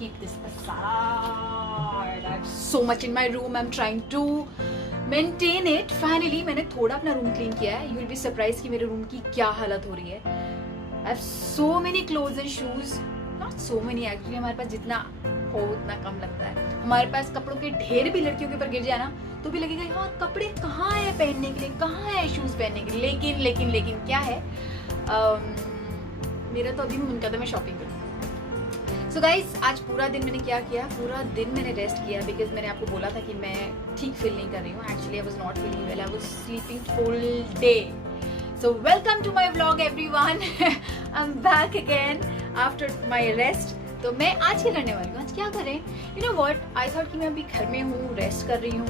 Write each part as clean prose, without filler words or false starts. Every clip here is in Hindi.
keep this aside. I have so much in my room. I'm trying to maintain it. Finally मैंने थोड़ा अपना रूम क्लीन किया है. You will be surprised कि मेरे रूम की क्या हालत हो रही है. I have so many clothes and shoes. Not so many actually. हमारे पास जितना हो उतना कम लगता है. हमारे पास कपड़ों के ढेर भी लड़कियों के ऊपर गिर जाए ना तो भी लगेगा हाँ कपड़े कहाँ है पहनने के लिए, कहाँ है शूज पहनने के लिए. लेकिन क्या है, मेरा तो अभी मन करता है मैं शॉपिंग करूँ. सो गाइज आज पूरा दिन मैंने क्या किया, पूरा दिन मैंने रेस्ट किया बिकॉज मैंने आपको बोला था कि मैं ठीक फील नहीं कर रही हूँ. Actually I was not feeling well, I was sleeping full day. So welcome to my vlog everyone. I am back again after my rest. तो मैं आज क्या करने वाली हूँ, आज क्या करें, you know what, I thought कि मैं अभी घर में हूँ, रेस्ट कर रही हूँ,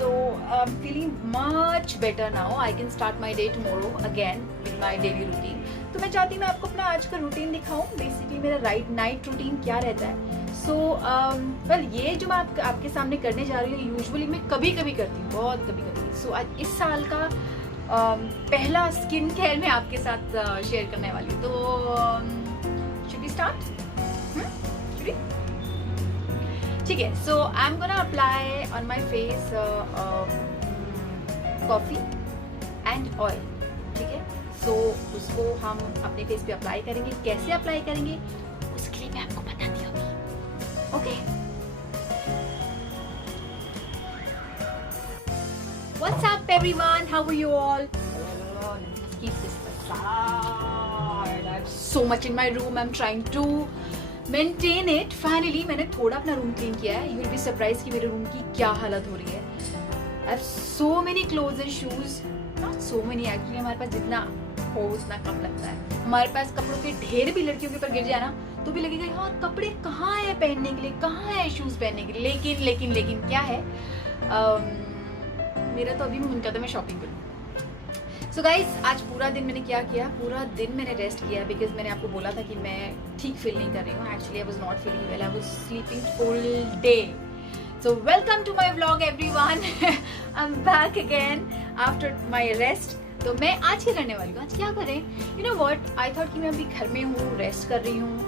तो I am feeling much better now. I can start my day tomorrow again with my daily routine. तो मैं चाहती हूँ मैं आपको अपना आज का रूटीन दिखाऊँ. बेसिकली मेरा नाइट रूटीन क्या रहता है. सो वेल ये जो मैं आपके सामने करने जा रही हूँ यूजुअली मैं कभी कभी करती हूँ, बहुत कभी कभी. सो आज इस साल का पहला स्किन केयर मैं आपके साथ शेयर करने वाली हूँ. तो should we start? Should we? ठीक है. So I'm gonna apply on my face coffee and oil. ठीक है. So उसको हम अपने फेस पे अप्लाई करेंगे. कैसे अप्लाई करेंगे उसके लिए मैं आपको बताती हूँ. Okay. What's up everyone? How are you all? Let's keep this aside. I have so much in my room. I'm trying to maintain it. Finally मैंने थोड़ा अपना रूम क्लीन किया है. You will be surprised कि मेरे रूम की क्या हालत हो रही है. I have so many clothes and shoes. Not so many actually. हमारे पास जितना हो उतना कम लगता है. हमारे पास कपड़ों के ढेर भी लड़कियों के ऊपर गिर जाए ना तो भी लगेगा हाँ कपड़े कहाँ है पहनने के लिए, कहाँ है शूज पहनने के लिए. लेकिन क्या है, मेरा तो अभी मन करता है मैं शॉपिंग करूँ. सो गाइज आज पूरा दिन मैंने क्या किया, पूरा दिन मैंने रेस्ट किया बिकॉज मैंने आपको बोला था कि मैं ठीक फील नहीं कर रही हूँ. Actually I was not feeling well, I was sleeping full day. So welcome to my vlog everyone. I am back again after my rest. तो मैं आज क्या करने वाली हूँ, आज क्या करें, you know what, I thought कि मैं अभी घर में हूँ, रेस्ट कर रही हूँ,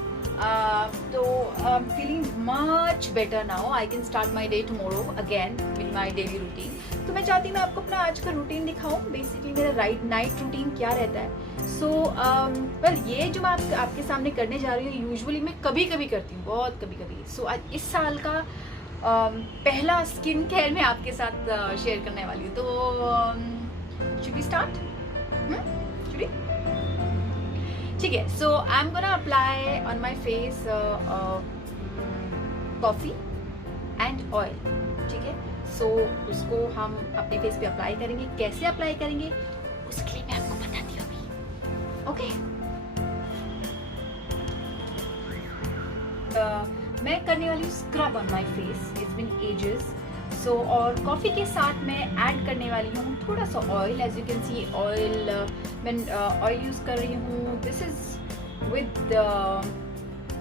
तो I am feeling much better now. I can start my day tomorrow again with my daily routine. तो मैं चाहती हूँ मैं आपको अपना आज का रूटीन दिखाऊँ. बेसिकली मेरा नाइट रूटीन क्या रहता है. सो वेल ये जो मैं आपके सामने करने जा रही हूँ यूजुअली मैं कभी कभी करती हूँ, बहुत कभी कभी. सो आज इस साल का पहला स्किन केयर मैं आपके साथ शेयर करने वाली हूँ. तो should we start? Should we? ठीक है. So I'm gonna apply on my face coffee and oil. ठीक है. So उसको हम अपने फेस पे अप्लाई करेंगे. कैसे अप्लाई करेंगे उसके लिए मैं आपको बताती हूँ अभी. ओके. मैं करने वाली हूँ scrub on my face. It's been ages. So और कॉफ़ी के साथ मैं ऐड करने वाली हूँ थोड़ा सा oil. As you can see oil, मैं ऑयल यूज़ कर रही हूँ. This is with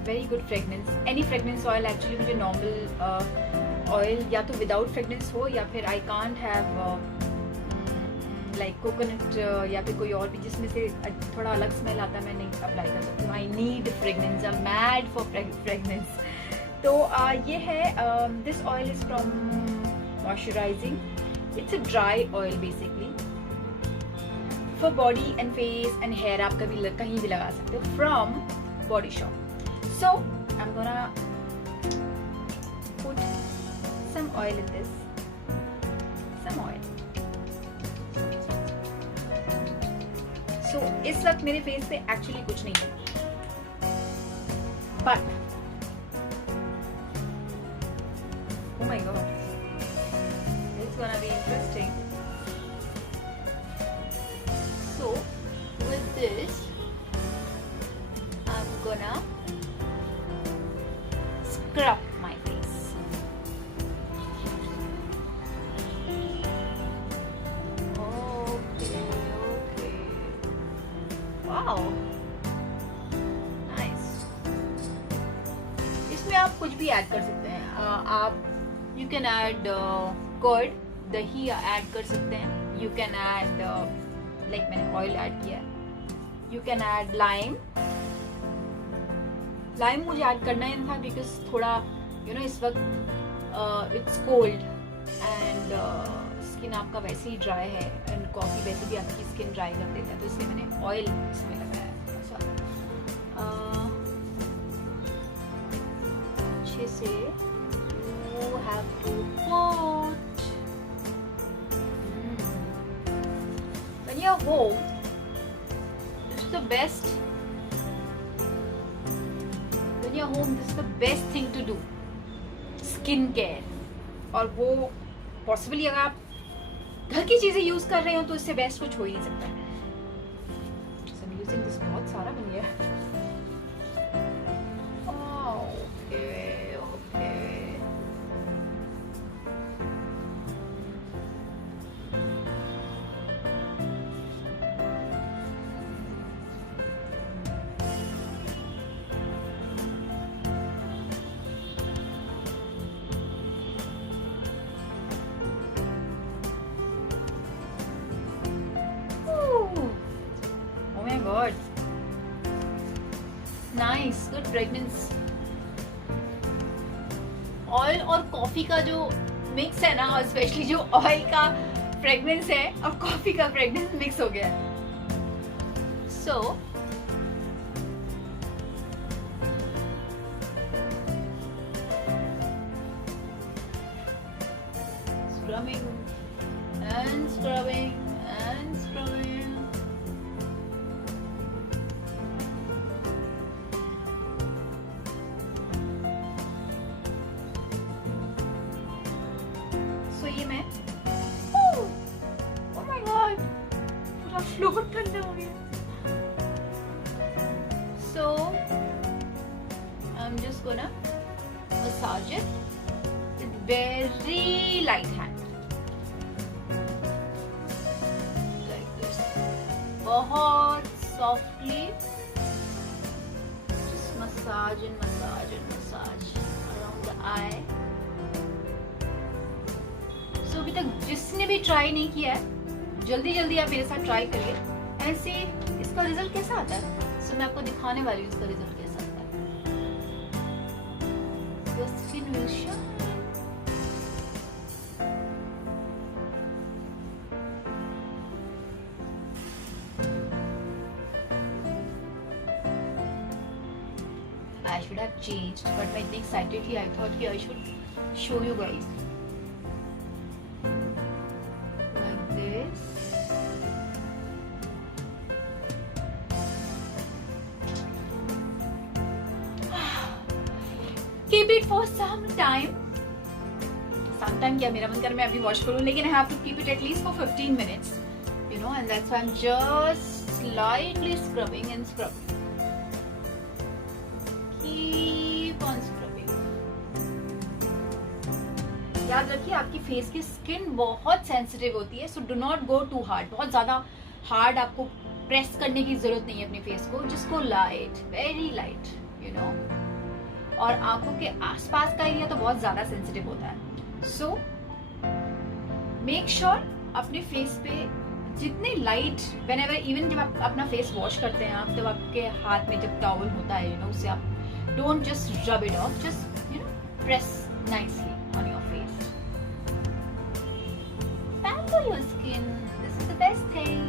very good fragrance. Any fragrance oil actually. मुझे नॉर्मल ऑयल या तो विदाउट फ्रेगनेंस हो या फिर I can't have like coconut या फिर कोई और भी जिसमें से थोड़ा अलग स्मेल आता है, मैं नहीं अप्लाई कर सकती हूँ. I need fragrance. I am mad for fragrance. तो ये है, this oil is from moisturizing. It's a dry oil basically for body and face and hair. आप कहीं भी लगा सकते हो from Body Shop. So I'm gonna put some oil in this. Some oil. So इस वक्त मेरे फेस पे एक्चुअली कुछ नहीं है, but oh my god, it's gonna be interesting. So with this I'm gonna scrub my face. Okay. Wow, nice. इसमें आप कुछ भी ऐड कर सकते हैं. आप यू कैन ऐड कर्ड, दही ऐड कर सकते हैं. यू कैन ऐड लाइक मैंने ऑयल ऐड किया है. You can add lime. Lime मुझे ऐड करना ही था बिकॉज थोड़ा इस वक्त इट्स कोल्ड एंड स्किन आपका वैसे ही ड्राई है एंड कॉफ़ी वैसे भी आपकी स्किन ड्राई कर देता है, तो इसलिए मैंने ऑयल इसमें लगाया है ऐसा अच्छे से। You have to put when you're home, this is the best. When you're home, this is the best thing to do. Skin care. और वो पॉसिबली अगर आप घर की चीजें यूज कर रहे हो तो इससे बेस्ट कुछ हो ही नहीं सकता। So I'm using this बहुत सारा बन गया। God, nice, good fragrance. Oil और कॉफी का जो मिक्स है ना, और स्पेशली जो ऑयल का फ्रेग्रेंस है और कॉफी का फ्रेग्रेंस मिक्स हो गया है। सो scrubbing and scrubbing and scrubbing. ये मैं oh my god पूरा फ्लोर ठंडा हो गया। So I'm just gonna massage it with very light hand like this, बहुत softly just massage and massage and massage around the eye. So, अभी तक जिसने भी ट्राई नहीं किया है जल्दी जल्दी आप मेरे साथ ट्राई करिए, ऐसे इसका रिजल्ट कैसा आता है। सो मैं आपको दिखाने वाली हूँ इसका रिजल्ट कैसा आता है। Your skin will shine. I should have changed, but मैं इतनी excitedly I thought कि I should show you guys. Keep it for some time. Sometime क्या मेरा मन कर मैं अभी वॉश करूँ, लेकिन I have to keep it at least for 15 minutes, and that's why I'm just slightly scrubbing and scrubbing. Keep on scrubbing. याद रखिए आपकी फेस की स्किन बहुत सेंसिटिव होती है, so do not go too hard. बहुत ज्यादा हार्ड आपको प्रेस करने की जरूरत नहीं है अपनी फेस को, जिसको लाइट, वेरी लाइट, और आंखों के आसपास का एरिया तो बहुत ज्यादा सेंसिटिव होता है। सो मेक श्योर अपने फेस पे जितने लाइट, व्हेनेवर, इवन जब आप अपना फेस वॉश करते हैं, आप जब आपके हाथ में जब टॉवल होता है उससे आप don't just rub it of, just press nicely on your face, pamper your skin, this is the best thing.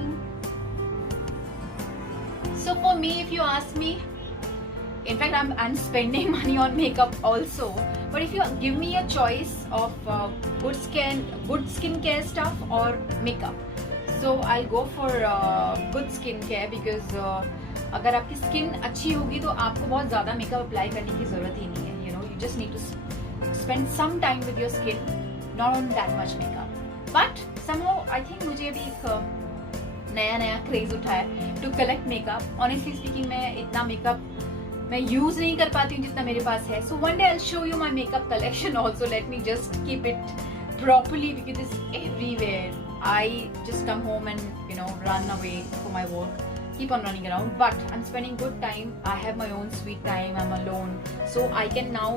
So for me, if you ask me, in fact I'm spending money on makeup also, but if you give me a choice of good skincare stuff or makeup, so I'll go for good skincare because अगर आपकी स्किन अच्छी होगी तो आपको बहुत ज़्यादा मेकअप अप्लाई करने की ज़रूरत ही नहीं है। You just need to spend some time with your skin, not on that much makeup. But somehow I think मुझे अभी एक नया क्रेज उठा है to collect makeup. Honestly speaking, मैं इतना मेकअप मैं यूज नहीं कर पाती हूँ जितना मेरे पास है। So one day I will show you my makeup collection also, let me just keep it properly because it's everywhere. I just come home and run away for my work, keep on running around, but I'm spending good time. I have my own sweet time, I'm alone, so I can now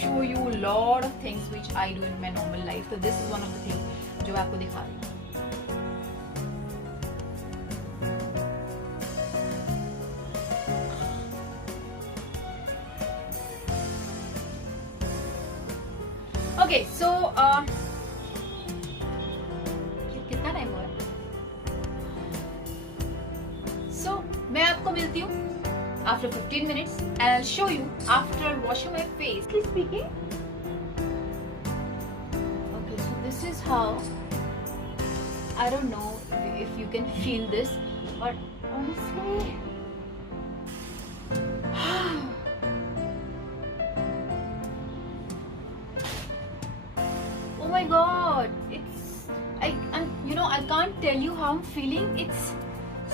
show you a lot of things which I do in my normal life. So this is one of the things जो आपको दिखा रही हूँ। ओके सो कितना टाइम हुआ है? सो मैं आपको मिलती हूँ after 15 minutes and I'll show you after washing my face. Please speaking. Okay, so this is how, I don't know if you can feel this, but honestly oh my god, I can't tell you how I'm feeling. It's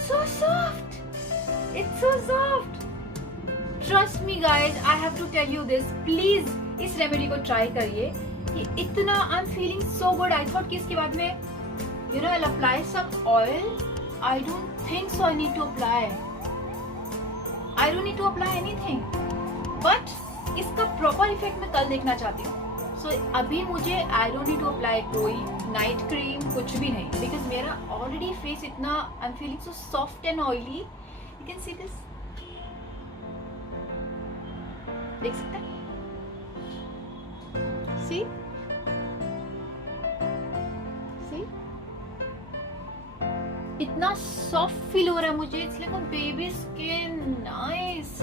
so soft. It's so soft. Trust me guys, I have to tell you this. Please इस रेमेडी को ट्राई करिए. ये इतना I'm feeling so good. I thought कि इसके बाद में I'll apply some oil. I don't think so. I need to apply. I don't need to apply anything. But इसका proper effect मैं कल देखना चाहती हूँ. So अभी मुझे I don't need to apply कोई night cream कुछ भी नहीं. Because मेरा already face इतना I'm feeling so soft and oily. You can see this. देख सकते हैं? See? See? इतना सॉफ्ट फील हो रहा है मुझे. It's like a baby skin. Nice.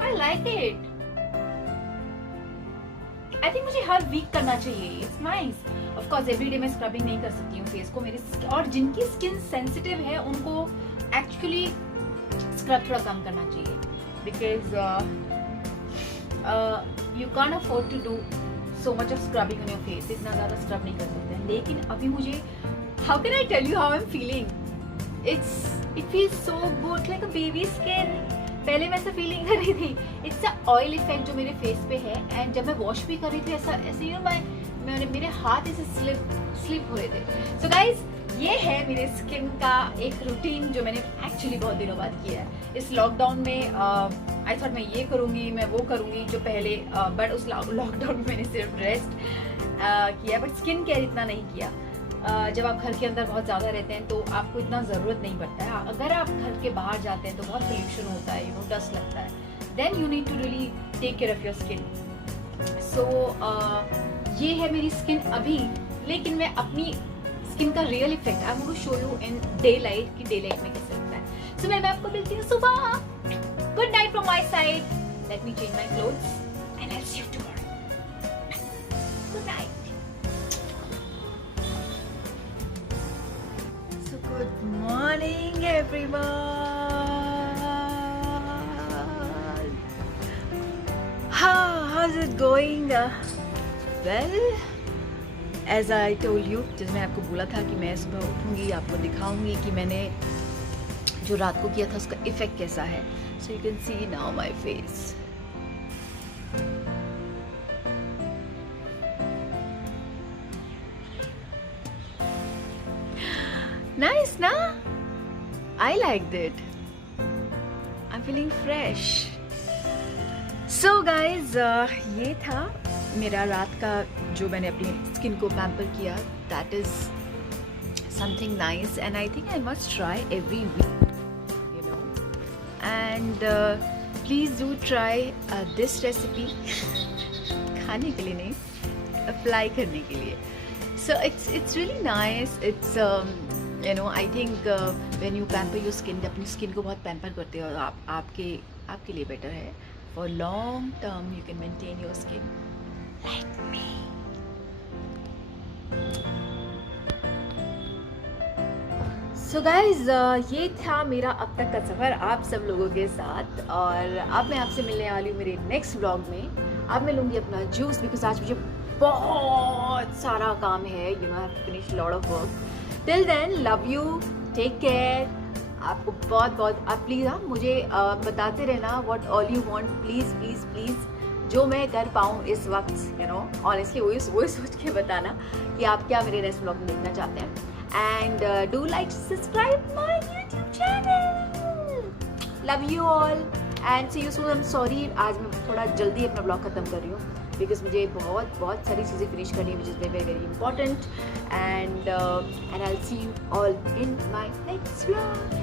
I like it. I think मुझे हर वीक करना चाहिए. It's nice. Of course every day मैं स्क्रबिंग नहीं कर सकती हूँ फेस को. मेरी और जिनकी स्किन सेंसिटिव है उनको एक्चुअली स्क्रब थोड़ा कम करना चाहिए. Because you can't afford to do so much of scrubbing on your face. इतना ज़्यादा स्क्रब नहीं कर सकते हैं. लेकिन अभी मुझे how can I tell you how I'm feeling? It feels so good like a baby skin. पहले मैं ऐसा फीलिंग कर रही थी. It's a oil effect जो मेरे फेस पे है. एंड जब मैं वॉश भी कर रही थी ऐसे मेरे हाथ ऐसे स्लिप हो रहे थे. सो गाइज ये है मेरे स्किन का एक रूटीन जो मैंने एक्चुअली बहुत दिनों बाद किया है. इस लॉकडाउन में आई थॉट मैं ये करूँगी, मैं वो करूँगी जो पहले, बट उस लॉकडाउन में मैंने सिर्फ रेस्ट किया, बट स्किन केयर इतना नहीं किया. जब आप घर के अंदर बहुत ज़्यादा रहते हैं तो आपको इतना ज़रूरत नहीं पड़ता है. अगर आप घर के बाहर जाते हैं तो बहुत पोल्यूशन होता है, डस्ट लगता है. Then you need to really take care of your skin. So ये है मेरी स्किन अभी. लेकिन मैं अपनी स्किन का real effect I want to show you in daylight कि डे लाइट में कैसे लगता है. सो मैं आपको मिलती हूँ सुबह. Good night from my side. Let me change my clothes and I see you tomorrow. Good night. So good morning everyone. How's it going? Well, as I told you, जैसे मैं आपको बोला था कि मैं सुबह उठूंगी, आपको दिखाऊंगी कि मैंने जो रात को किया था उसका इफेक्ट कैसा है. So you can see now my face. Nice, na? I liked it. I'm feeling fresh. So guys, ये था मेरा रात का जो मैंने अपनी स्किन को पैम्पर किया. That is something nice and I think I must try every week, and please do try this recipe. खाने के लिए नहीं, apply करने के लिए. So it's really nice. It's I think when you pamper your skin, अपनी स्किन को बहुत पैम्पर करते हो आपके लिए बेटर है. For long term you can maintain your skin like me. So guys, ये था मेरा अब तक का सफ़र आप सब लोगों के साथ. और अब मैं आपसे मिलने वाली हूँ मेरे नेक्स्ट व्लॉग में. अब मैं लूँगी अपना जूस बिकॉज आज मुझे बहुत सारा काम है. I have to finish a lot of work. Till then, love you, take care. आपको बहुत आप प्लीज़ मुझे बताते रहना what all you want. Please जो मैं कर पाऊँ इस वक्त. ऑनेस्टली वही सोच के बताना कि आप क्या मेरे नेक्स्ट व्लॉग में देखना चाहते हैं. And do like, subscribe my YouTube channel. Love you all and see you soon. I'm sorry आज मैं थोड़ा जल्दी अपना ब्लॉग ख़त्म कर रही हूँ because मुझे बहुत सारी चीज़ें फिनिश करनी है which is very important. And I'll see you all in my next vlog.